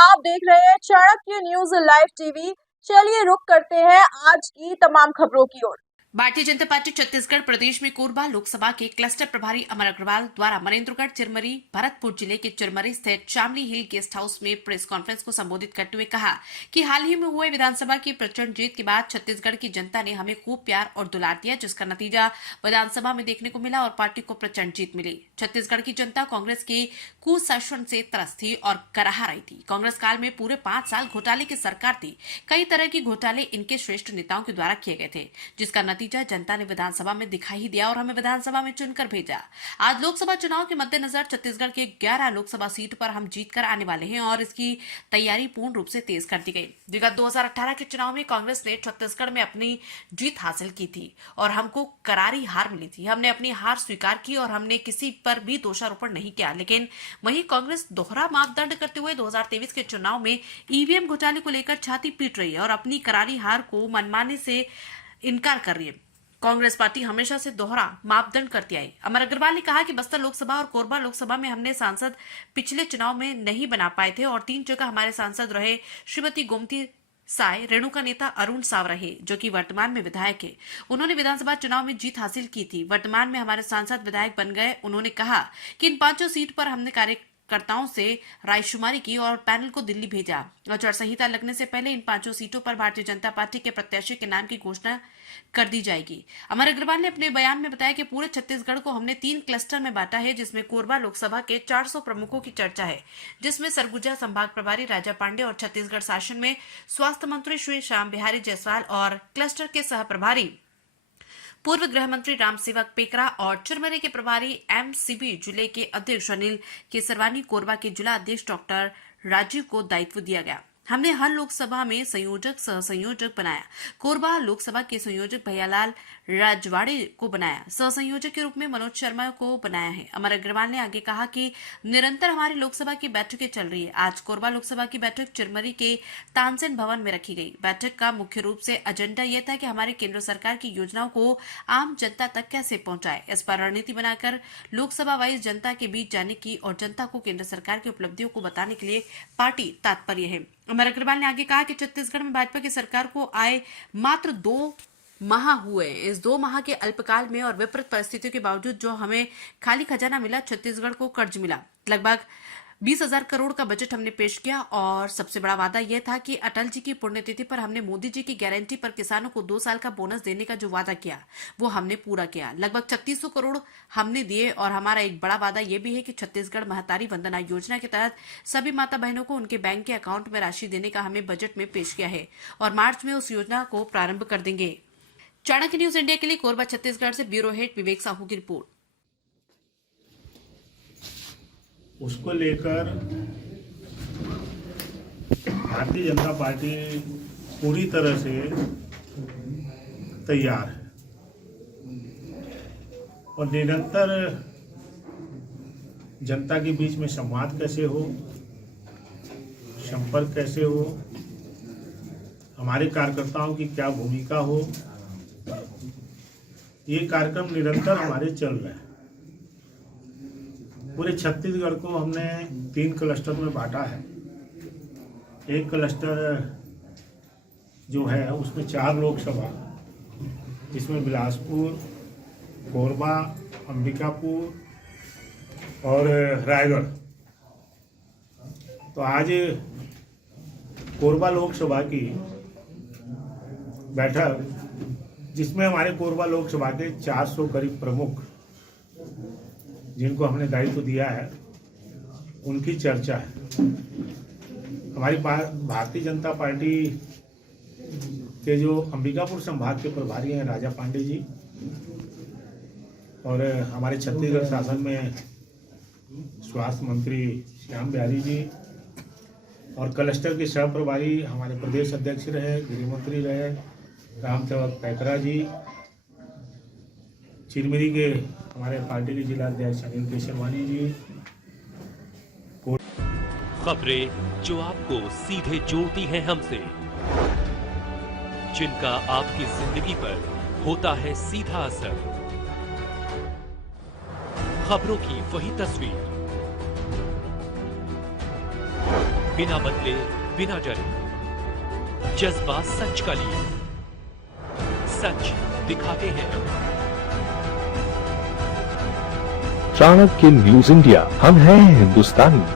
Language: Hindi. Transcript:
आप देख रहे हैं चाणक्य न्यूज लाइव टीवी। चलिए रुक करते हैं आज की तमाम खबरों की ओर। भारतीय जनता पार्टी छत्तीसगढ़ प्रदेश में कोरबा लोकसभा के क्लस्टर प्रभारी अमर अग्रवाल द्वारा मनेन्द्रगढ़ चिरमरी भरतपुर जिले के चिरमरी स्थित शामली हिल गेस्ट हाउस में प्रेस कॉन्फ्रेंस को संबोधित करते हुए कहा कि हाल ही में हुए विधानसभा की प्रचंड जीत के बाद छत्तीसगढ़ की जनता ने हमें खूब प्यार और दुलार दिया, जिसका नतीजा विधानसभा में देखने को मिला और पार्टी को प्रचंड जीत मिली। छत्तीसगढ़ की जनता कांग्रेस के कुशासन से त्रस्त थी और कराहा रही थी। कांग्रेस काल में पूरे 5 साल घोटाले की सरकार थी। कई तरह के घोटाले इनके श्रेष्ठ नेताओं के द्वारा किए गए थे, जिसका नतीजा जनता ने विधानसभा में दिखाई ही दिया और हमें विधानसभा में चुनकर भेजा। आज लोकसभा चुनाव के मद्देनजर छत्तीसगढ़ के 11 लोकसभा सीट पर हम जीतकर आने वाले हैं और इसकी तैयारी पूर्ण रूप से तेज कर दी गई। विगत 2018 के चुनाव में कांग्रेस ने छत्तीसगढ़ में अपनी जीत हासिल की थी और हमको करारी हार मिली थी। हमने अपनी हार स्वीकार की और हमने किसी पर भी दोषारोपण नहीं किया, लेकिन वहीं कांग्रेस दोहरा मापदंड करते हुए 2023 के चुनाव में ईवीएम घोटाले को लेकर छाती पीट रही है और अपनी करारी हार को मनमाने से इनकार कर रही है। कांग्रेस पार्टी हमेशा से दोहरा मापदंड करती आई। अमर अग्रवाल ने कहा कि बस्तर लोकसभा और कोरबा लोकसभा में हमने सांसद पिछले चुनाव में नहीं बना पाए थे और 3 जगह हमारे सांसद रहे श्रीमती गोमती साय, रेणुका नेता अरुण साव रहे, जो कि वर्तमान में विधायक है। उन्होंने विधानसभा चुनाव में जीत हासिल की थी। वर्तमान में हमारे सांसद विधायक बन गए। उन्होंने कहा कि इन 5 सीट पर हमने कार्यकर्ताओं से रायशुमारी की और पैनल को दिल्ली भेजा। आचार संहिता लगने से पहले इन 5 सीटों पर भारतीय जनता पार्टी के प्रत्याशी के नाम की घोषणा कर दी जाएगी। अमर अग्रवाल ने अपने बयान में बताया कि पूरे छत्तीसगढ़ को हमने 3 क्लस्टर में बांटा है, जिसमें कोरबा लोकसभा के 400 प्रमुखों की चर्चा है, जिसमें सरगुजा संभाग प्रभारी राजा पांडे और छत्तीसगढ़ शासन में स्वास्थ्य मंत्री श्री श्याम बिहारी जायसवाल और क्लस्टर के सह प्रभारी पूर्व गृह मंत्री रामसेवक पेकरा और चिरमरी के प्रभारी एमसीबी जिले के अध्यक्ष अनिल केसरवानी, कोरबा के जिला अध्यक्ष डॉक्टर राजीव को दायित्व दिया गया। हमने हर लोकसभा में संयोजक सह संयोजक बनाया। कोरबा लोकसभा के संयोजक भैयालाल राजवाड़े को बनाया। सह संयोजक के रूप में मनोज शर्मा को बनाया है। अमर अग्रवाल ने आगे कहा कि निरंतर हमारी लोकसभा की बैठकें चल रही है। आज कोरबा लोकसभा की बैठक चिरमरी के तानसेन भवन में रखी गई। बैठक का मुख्य रूप से एजेंडा यह था कि हमारे केंद्र सरकार की योजनाओं को आम जनता तक कैसे पहुंचाए। इस पर रणनीति बनाकर लोकसभा वाइज जनता के बीच जाने की और जनता को केंद्र सरकार की उपलब्धियों को बताने के लिए पार्टी तात्पर्य है। अमर अग्रवाल ने आगे कहा कि छत्तीसगढ़ में भाजपा की सरकार को आए मात्र 2 माह हुए। इस 2 माह के अल्पकाल में और विपरीत परिस्थितियों के बावजूद जो हमें खाली खजाना मिला, छत्तीसगढ़ को कर्ज मिला। लगभग 20,000 करोड़ का बजट हमने पेश किया और सबसे बड़ा वादा यह था कि अटल जी की पुण्यतिथि पर हमने मोदी जी की गारंटी पर किसानों को 2 साल का बोनस देने का जो वादा किया वो हमने पूरा किया। लगभग 3600 करोड़ हमने दिए और हमारा एक बड़ा वादा यह भी है कि छत्तीसगढ़ महतारी वंदना योजना के तहत सभी माता बहनों को उनके बैंक के अकाउंट में राशि देने का हमें बजट में पेश किया है और मार्च में उस योजना को प्रारंभ कर देंगे। चाणक्य न्यूज इंडिया के लिए कोरबा छत्तीसगढ़ से ब्यूरो हेड विवेक साहू की रिपोर्ट। उसको लेकर भारतीय जनता पार्टी पूरी तरह से तैयार है और निरंतर जनता के बीच में संवाद कैसे हो, संपर्क कैसे हो, हमारे कार्यकर्ताओं की क्या भूमिका हो, ये कार्यक्रम निरंतर हमारे चल रहे हैं। पूरे छत्तीसगढ़ को हमने 3 क्लस्टर में बांटा है। एक क्लस्टर जो है उसमें 4 लोकसभा, जिसमें बिलासपुर, कोरबा, अंबिकापुर और रायगढ़। तो आज कोरबा लोकसभा की बैठक, जिसमें हमारे कोरबा लोकसभा के 400 करीब प्रमुख जिनको हमने दायित्व दिया है, उनकी चर्चा है। हमारी भारतीय जनता पार्टी के जो अंबिकापुर संभाग के प्रभारी हैं राजा पांडे जी और हमारे छत्तीसगढ़ शासन में स्वास्थ्य मंत्री श्याम बिहारी जी और क्लस्टर के सह प्रभारी हमारे प्रदेश अध्यक्ष रहे, गृह मंत्री रहे रामसेवक पेकरा जी, चिरमिरी के हमारे पार्टी के जिला अध्यक्ष अनिल केसरवानी जी। खबरें जो आपको सीधे जोड़ती हैं हमसे, जिनका आपकी जिंदगी पर होता है सीधा असर, खबरों की वही तस्वीर बिना बदले बिना डरे, जज्बा सच का लिए, सच दिखाते हैं। चाणक्य न्यूज इंडिया, हम हैं हिंदुस्तानी।